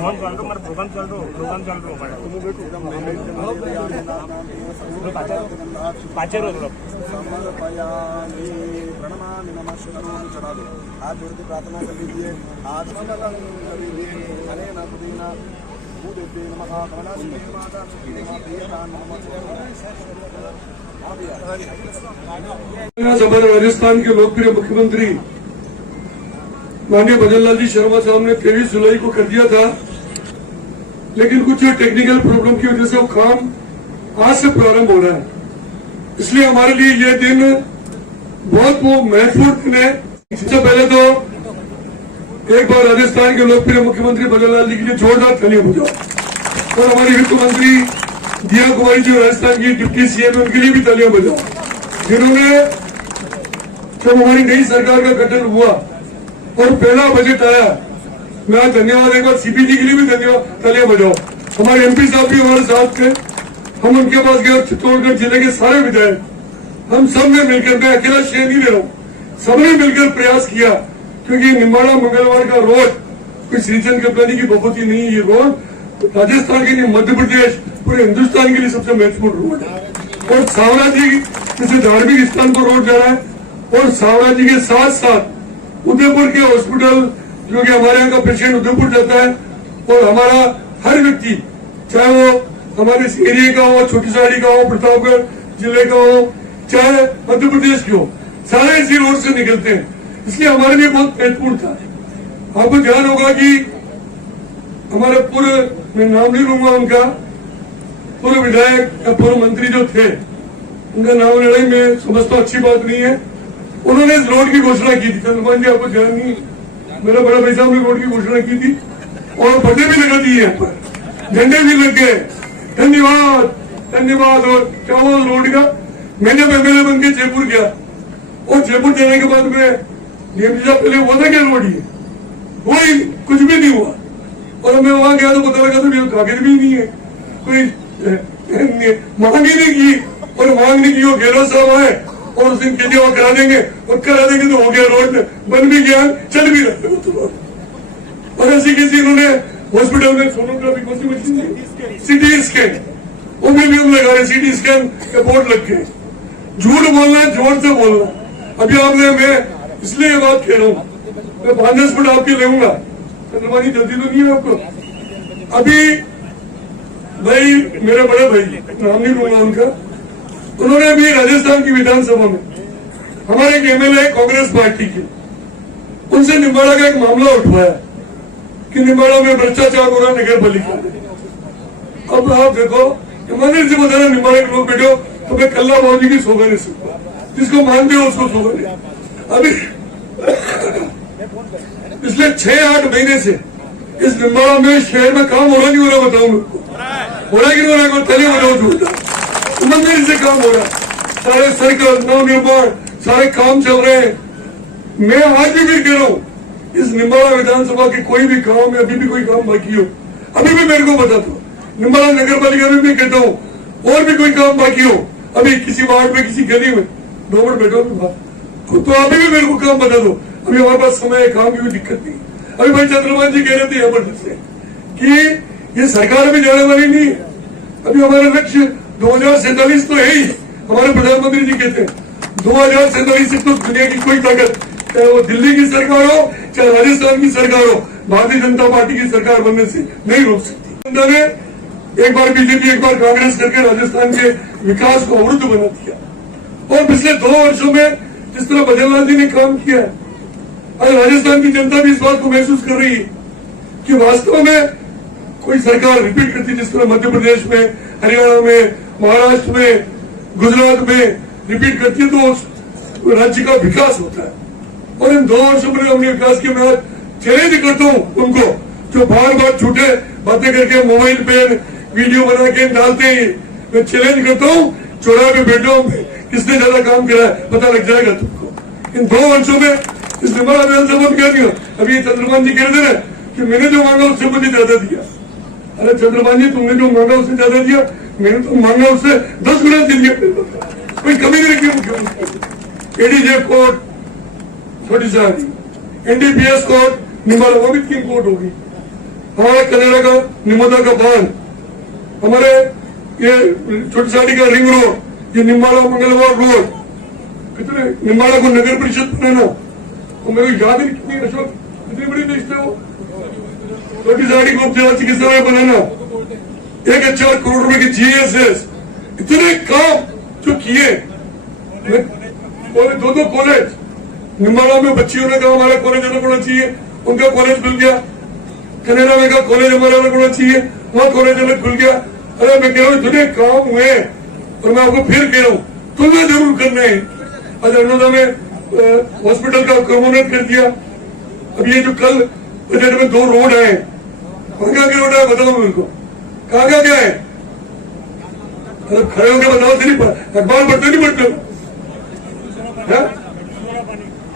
प्रणमामि नमः शुभम चढ़ा दो। हाथ जोड़ के प्रार्थना कर लीजिए। हाथ समर्पण कर लीजिए। अनेन पुदीना भूदेव्यै नमः कमलास्मै माता नमः प्रियतां नमः। राजस्थान के लोकप्रिय मुख्यमंत्री माननीय भजन लाल जी शर्मा साहब ने 23 जुलाई को कर दिया था, लेकिन कुछ टेक्निकल प्रॉब्लम की वजह से वो काम आज से प्रारंभ हो रहा है। इसलिए हमारे लिए ये दिन बहुत महत्वपूर्ण दिन है। सबसे पहले तो एक बार राजस्थान के लोकप्रिय मुख्यमंत्री भजन लाल जी के लिए जोरदार तालियां बजाओ, और हमारी वित्त मंत्री दिया कुमारी जी राजस्थान की डिप्टी सीएम उनके लिए भी तालियां बजाओ, जिन्होंने जब हमारी नई सरकार का गठन हुआ और पहला बजट आया, मैं धन्यवाद एक बार सीपी जी के लिए भी धन्यवाद, तालियां बजाओ। हमारे एमपी साहब भी हमारे साथ थे, हम उनके पास गए, चित्तौड़गढ़ जिले के सारे विधायक हम सब ने मिलकर, मैं अकेला श्रेय नहीं दे रहा हूँ, सबने मिलकर प्रयास किया, क्योंकि निम्बाड़ा मंगलवार का रोड कोई श्रीचंद कपलानी की बहुत ही नहीं है। ये रोड राजस्थान के लिए, मध्य प्रदेश, पूरे हिंदुस्तान के लिए सबसे महत्वपूर्ण रोड है। और सावरा जी जैसे धार्मिक स्थान पर रोड जा रहा है, और सावरा जी के साथ साथ उदयपुर के हॉस्पिटल, जो कि हमारे यहाँ का पेशेंट उदयपुर जाता है, और हमारा हर व्यक्ति, चाहे वो हमारे इस एरिया का हो, छोटी साड़ी का हो, प्रतापगढ़ जिले का हो, चाहे मध्य प्रदेश के हो, सारे इसी रोड से निकलते हैं। इसलिए हमारे लिए बहुत महत्वपूर्ण था। आपको ध्यान होगा कि हमारे पूर्व, मैं नाम नहीं लूंगा उनका, पूर्व विधायक या पूर्व मंत्री जो थे, उनका नाम लड़ाई में समझता अच्छी बात नहीं है, उन्होंने इस रोड की घोषणा की थी। चंद्रमान जी आपको ध्यान नहीं, मेरा बड़ा भाई साहब ने रोड की घोषणा की थी, और पर्दे भी लगा दिए यहाँ पर, झंडे भी लग गए। धन्यवाद धन्यवाद। और क्या हुआ रोड का, मैंने एमएलए बन के जयपुर गया, और जयपुर जाने के बाद में पहले हुआ था क्या रोड, ये वही कुछ भी नहीं हुआ। और मैं वहां गया तो पता लगा तो कागज भी नहीं है, कोई मांग ही नहीं की, और मांग नहीं की, वो गहलोत साहब आए और उस दिन कहते वो करा देंगे, और करा देंगे तो हो गया, रोड बन भी गया, चल भी रहा। और ऐसी किसी इन्होंने हॉस्पिटल में सोनोग्राफी, कौन सी मशीन, सिटी स्कैन, उनमें भी हम लगा रहे, सिटी स्कैन के बोर्ड लग गए। झूठ बोलना, जोर से बोलना। अभी आपने, मैं इसलिए ये बात कह रहा हूँ, मैं 5-10 मिनट आपके लेऊंगा, चंद्रमानी जल्दी तो नहीं है आपको। अभी भाई, मेरे बड़े भाई, नाम नहीं लूंगा उनका, उन्होंने अभी राजस्थान की विधानसभा में हमारे एक एमएलए कांग्रेस पार्टी के, उनसे निम्बाड़ा का एक मामला उठवाया कि निम्बाड़ा में भ्रष्टाचार हो रहा नगर पालिका में। अब आप देखो, ईमानदारी से बताना, निम्बाड़ा के लोग बैठो तो मैं कल्ला बाबू जी की सोगा नहीं सकता, जिसको मानते हो उसको सोगा नहीं। अभी पिछले 6-8 महीने से इस निम्बाड़ा में शहर में काम हो रहा नहीं हो रहा, बताऊं मेरे को, हो रहा कि नहीं हो रहा, तले बताओ झूठा, ईमानदारी से काम हो रहा, सारे सर्कल, नव निर्माण, सारे काम चल रहे हैं। मैं आज भी फिर कह रहा हूँ, इस निम्बाड़ा विधानसभा के कोई भी गांव में अभी भी कोई काम बाकी हो, अभी भी मेरे को बता दो। निम्बाड़ा नगर पालिका में भी कहता हूँ, और भी कोई काम बाकी हो, अभी किसी वार्ड में, किसी गली में, 2 मिनट बैठो तो अभी भी मेरे को काम बता दो। अभी हमारे पास समय है, काम की कोई दिक्कत नहीं। अभी भाई चंद्रमान जी कह रहे थे यहाँ पर से कि ये सरकार अभी जाने वाली नहीं है, अभी हमारा लक्ष्य 2047 तो है ही। हमारे प्रधानमंत्री जी कहते हैं 2047 तो दुनिया की कोई ताकत, चाहे वो दिल्ली की सरकार हो, चाहे राजस्थान की सरकार हो, भारतीय जनता पार्टी की सरकार बनने से नहीं रोक सकती। जनता ने एक बार बीजेपी, एक बार कांग्रेस करके राजस्थान के विकास को अवरुद्ध बना दिया। और पिछले 2 वर्षों में जिस तरह भजन लाल जी ने काम किया, आज राजस्थान की जनता भी इस बात को महसूस कर रही है कि वास्तव में कोई सरकार रिपीट करती, जिस तरह मध्य प्रदेश में, हरियाणा में, महाराष्ट्र में, गुजरात में रिपीट करती है, तो राज्य का विकास होता है। और इन 2 वर्षों में हमने विकास किया। मैं चैलेंज करता हूँ उनको जो बार बार झूठे बातें करके मोबाइल पे वीडियो बना के डालते हैं, मैं चैलेंज करता हूँ, चौराहे पे बैठो, किसने ज्यादा काम करा है पता लग जाएगा तुमको। इन 2 वर्षों में इस निम्बाड़ा विधानसभा में क्या दिया। अभी चंद्रमान जी कह रहे थे कि मैंने जो मांगा उससे मुझे ज्यादा दिया। अरे चंद्रमान जी, तुमने जो मांगा उससे ज्यादा दिया, मैंने तो मांगा उससे 10 गुना दे दिया, कोई कमी नहीं रखी मुख्यमंत्री। एडीजे कोर्ट छोटी सारी, एनडीपीएस कोर्ट निम्बाड़ा, वो भी 3 कोर्ट होगी। हमारा कनेरा का निमोदा का बांध, हमारे ये छोटी साड़ी का रिंग रोड, ये निम्बाड़ा मंगलवार रोड, कितने निम्बाड़ा को नगर परिषद बनाना, और मेरे को याद ही कितनी अशोक कितनी बड़ी लिस्ट है वो, छोटी साड़ी को उपचार चिकित्सालय बनाना, 1,000 करोड़ रुपए की GSS, इतने काम जो किए, और 2 कॉलेज निम्बाड़ा में बच्चियों ने कहा हमारा कॉलेज अलग होना चाहिए, उनका कॉलेज खुल गया, कनेरा में का कॉलेज हमारा अलग होना चाहिए, वहाँ कॉलेज अलग खुल गया। अरे मैं कह रहा हूँ इतने काम हुए, और मैं आपको फिर कह रहा हूँ तुमने जरूर करना है। आज अरुणोदा में हॉस्पिटल का कमोनेट कर दिया। अब ये जो कल बजट में 2 रोड आए, कहाँ के रोड है बताओ मेरे को, कहाँ क्या है? अरे खड़े होकर बताओ, तेरी अखबार पढ़ते नहीं पढ़ते?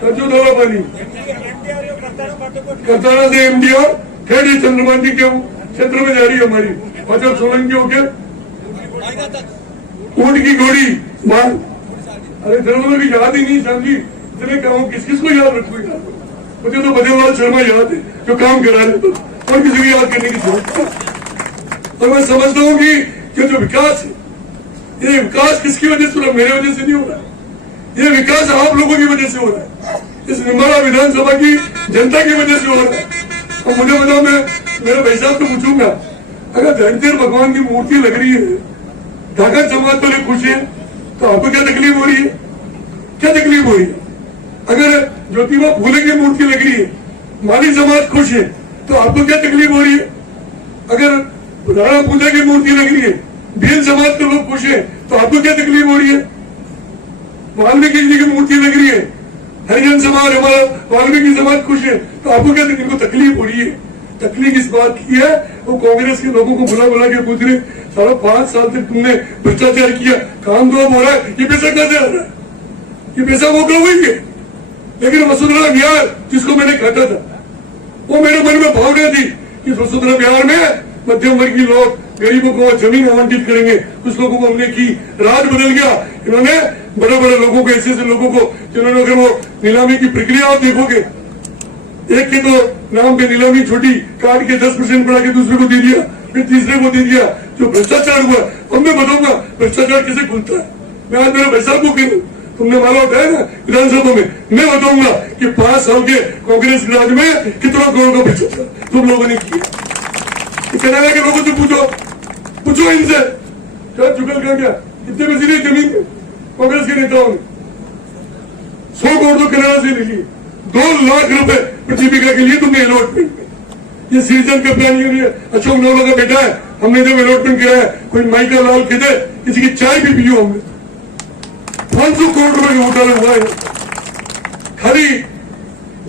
कच्चू धोला पानी करताना से MDR खेड़ी चंद्रमानी के क्षेत्र में जा रही है हमारी, अचल सोलंकी होके ऊंट की घोड़ी मार। अरे धर्म की याद ही नहीं समझी, इतने काम किस किस को याद रखो यार? मुझे तो बदेलाल शर्मा याद है जो काम करा रहे, तो और किसी को याद करने की जरूरत नहीं। और मैं समझता हूँ कि ये जो विकास है, ये विकास किसकी वजह से हो रहा है? मेरे वजह से नहीं हो रहा है, ये विकास आप लोगों की वजह से हो रहा है, इस निम्बाड़ा विधानसभा की जनता की वजह से हो रहा है। और मुझे बताओ, मैं मेरे भाई साहब से पूछूंगा, अगर धनतेर भगवान की मूर्ति लग रही है, ढाका समाज वाले खुश है, तो आपको क्या तकलीफ हो रही है? क्या तकलीफ हो रही है? अगर ज्योतिबा फूले की मूर्ति लग रही है, माली समाज खुश है, तो आपको क्या तकलीफ हो रही है? अगर राणा पूजा की मूर्ति लग रही है, भील समाज के लोग खुश है, तो आपको क्या तकलीफ हो रही है? वाल्मीकि जी की मूर्ति लग रही है, हरिजन समाज हमारा वाल्मीकि समाज खुश है, तो आपको क्या तकलीफ हो रही है? तकलीफ इस बात की है, वो कांग्रेस के लोगों को बुला बुला के पूछ रहे, सारा 5 साल तक तुमने भ्रष्टाचार किया, काम तो अब हो रहा है, ये पैसा कहां से आ रहा है? ये पैसा वो कहाँ हुई है? लेकिन वसुंधरा विहार जिसको मैंने काटा था, वो मेरे मन में भावना थी कि वसुंधरा विहार में मध्यम वर्गीय लोग गरीबों को जमीन आवंटित करेंगे, कुछ लोगों को हमने की, राज बदल गया। इन्होंने बड़े बड़े लोगों को, ऐसे ऐसे लोगों को जिन्होंने, अगर वो नीलामी की प्रक्रिया आप देखोगे, एक के तो नाम पे नीलामी छोटी काट के 10% बढ़ा के दूसरे को दे दिया, फिर तीसरे को दे दिया, जो भ्रष्टाचार हुआ। अब मैं बताऊंगा भ्रष्टाचार कैसे खुलता है। मैं आज मेरे भाई साहब को कहूँ, तुमने माला उठाया ना विधानसभा में, मैं बताऊंगा कि 5 साल के कांग्रेस राज में कितना करोड़ का भ्रष्टाचार तुम लोगों ने किया। कनाडा के लोगों से पूछो इनसे, क्या चुकल का क्या कितने पैसे लिए जमीन में कांग्रेस के नेताओं ने? 100 करोड़ तो कनाडा से ले लिए, 2 लाख रुपए प्रतिबिका के लिए तुमने अलॉटमेंट में। ये सृजन कप्तानी हुई है, अशोक नवला का बेटा है, हमने जब अलॉटमेंट कराया, कोई माइका लाल किधर किसी की चाय भी पी हमने। 500 करोड़ रुपए का घोटाला हुआ है। खाली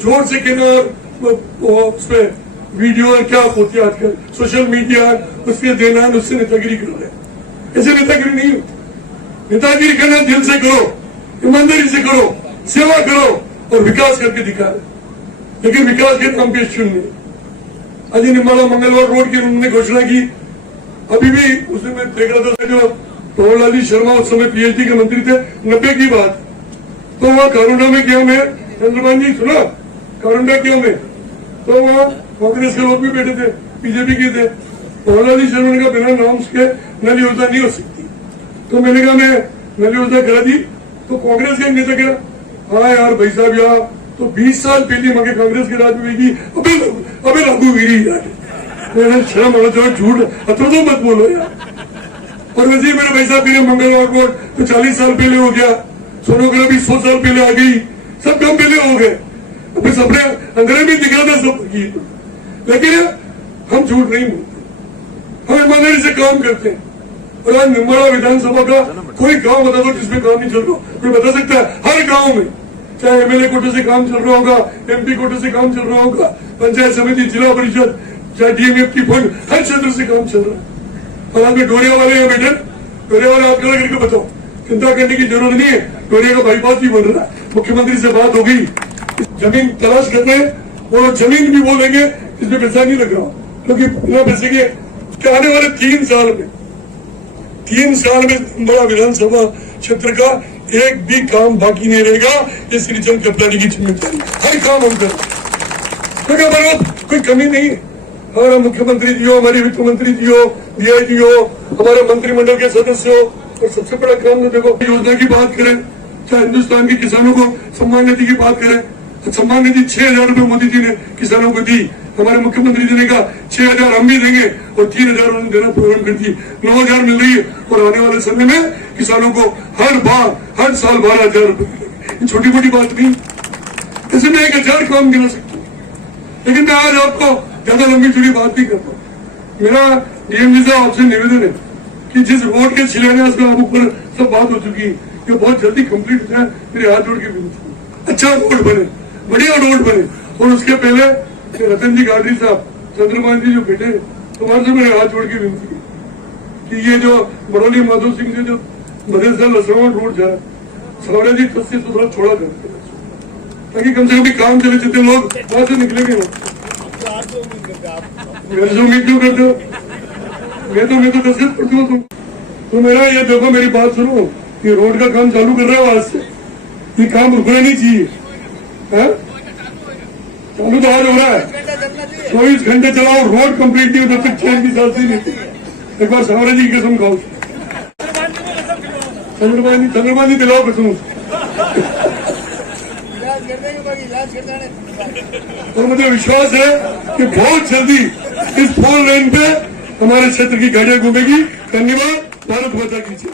जोर से कहना उस पर वीडियो और क्या होती है आजकल सोशल मीडिया, उसके देना उससे नेतागिरी कर रहे हैं। ऐसे नेतागिरी नहीं होती। नेतागिरी करना दिल से करो, ईमानदारी से करो, सेवा करो और विकास करके दिखा। लेकिन विकास के नाम पे शून्य। आज निम्बाड़ा मंगलवार रोड की उन्होंने घोषणा की, अभी भी उसमें मैं देख रहा था जो प्रहलाद शर्मा उस समय PhD के मंत्री थे, 90 की बात, तो वहाँ कारुंडा में क्या में चंद्रमान जी सुना, कारुंडा क्या में, तो वहाँ कांग्रेस के लोग भी बैठे थे, बीजेपी के थे। प्रहलाद शर्मा ने कहा बिना नाम के नल योजना नहीं हो सकती। तो मैंने कहा मैं नल योजना करा दी, तो कांग्रेस का नेता कहा हाँ यार भाई साहब यार, तो 20 साल पहले मगे कांग्रेस के राज में की अबे लागू गिरी यार, शर्म आना चाहिए, झूठ अथवा तो मत बोलो यार। और वैसे मेरे भाई साहब मेरे मंगलवार कोट तो 40 साल पहले हो गया, सोनोग्राफी 100 साल पहले आ गई, सब काम पहले हो गए। अभी सपने अंदर भी दिख रहा था सब की, लेकिन हम झूठ नहीं बोलते, हम ईमानदारी से काम करते हैं। और आज निम्बाड़ा विधानसभा का कोई गांव बता दो जिसमें काम नहीं चल रहा, कोई बता सकता है? हर गांव में, चाहे MLA कोटे से काम चल रहा होगा, MP कोटे से काम चल रहा होगा, पंचायत समिति, जिला परिषद, चाहे DMF की फंड, हर क्षेत्र से काम चल रहा है। और आज में डोरिया वाले हैं बेटे, डोरिया वाले आप खड़ा करके बताओ, चिंता करने की जरूरत नहीं है, डोरिया का बाईपास भी बन रहा है। मुख्यमंत्री से बात होगी, जमीन तलाश करते हैं, वो जमीन भी बोलेंगे इसमें पैसा नहीं लग रहा, क्योंकि बिना पैसे के आने वाले 3 साल में बड़ा विधानसभा क्षेत्र का एक भी काम बाकी नहीं रहेगा। ये श्रीचंद कपलानी की जिम्मेदारी, हर काम हम करें, कोई कमी नहीं है। हमारा मुख्यमंत्री जी हो, हमारी वित्त मंत्री जी हो, डीआईजी हो, हमारे मंत्रिमंडल के सदस्य हो, और सबसे बड़ा काम तो देखो योजना की बात करें, चाहे हिंदुस्तान के किसानों को सम्मान निधि की बात करें, तो सम्मान निधि 6,000 रुपए मोदी जी ने किसानों को दी। हमारे मुख्यमंत्री जी ने कहा 6,000 हम भी देंगे और 3,000 उन्होंने देना प्रोग्राम कर दी। 9,000 मिल रही है और आने वाले समय में किसानों को हर साल 12,000 रुपए मिलेंगे। छोटी मोटी बात नहीं, ऐसे में 1,000 काम गिना सकता हूँ, लेकिन मैं आज आपको ज्यादा लंबी चौड़ी बात नहीं करता। मेरा डीएम जी साहब आपसे निवेदन है कि जिस रोड के शिलान्यास में आप ऊपर सब बात हो चुकी है, ये बहुत जल्दी कंप्लीट हो जाए, मेरे हाथ जोड़ के विनती है। अच्छा रोड बने, बढ़िया रोड बने, और उसके पहले रतन जी गाडरी साहब, चंद्रमान जी जो बेटे, तुम्हारे से मेरे हाथ जोड़ के विनती है कि ये जो बड़ौली माधो सिंह से जो मदरसा लसरावन रोड जा रहा है, सावड़ा जी ट्रस्ट से थोड़ा छोड़ा कर, ताकि कम से कम काम चले, जितने लोग वहां से निकलेंगे। मेरे से उम्मीद क्यों करते हो? मैं तो 10 पढ़ती हूँ। तो मेरा ये देखो, मेरी बात सुनो, ये रोड का काम चालू कर रहे हो आज से, ये काम रुकना नहीं चाहिए। है चालू तो आज हो रहा है, 24 घंटे चलाओ, रोड कंप्लीट नहीं हो तब तक चैन की सांस नहीं लेती। एक बार सावरा जी की कसम खाओ, चंद्रमान जी दिलाओ कसम। और मुझे विश्वास है कि बहुत जल्दी इस 4 लेन पे हमारे क्षेत्र की गाड़ियां घूमेगी। धन्यवाद। भारत माता की जय।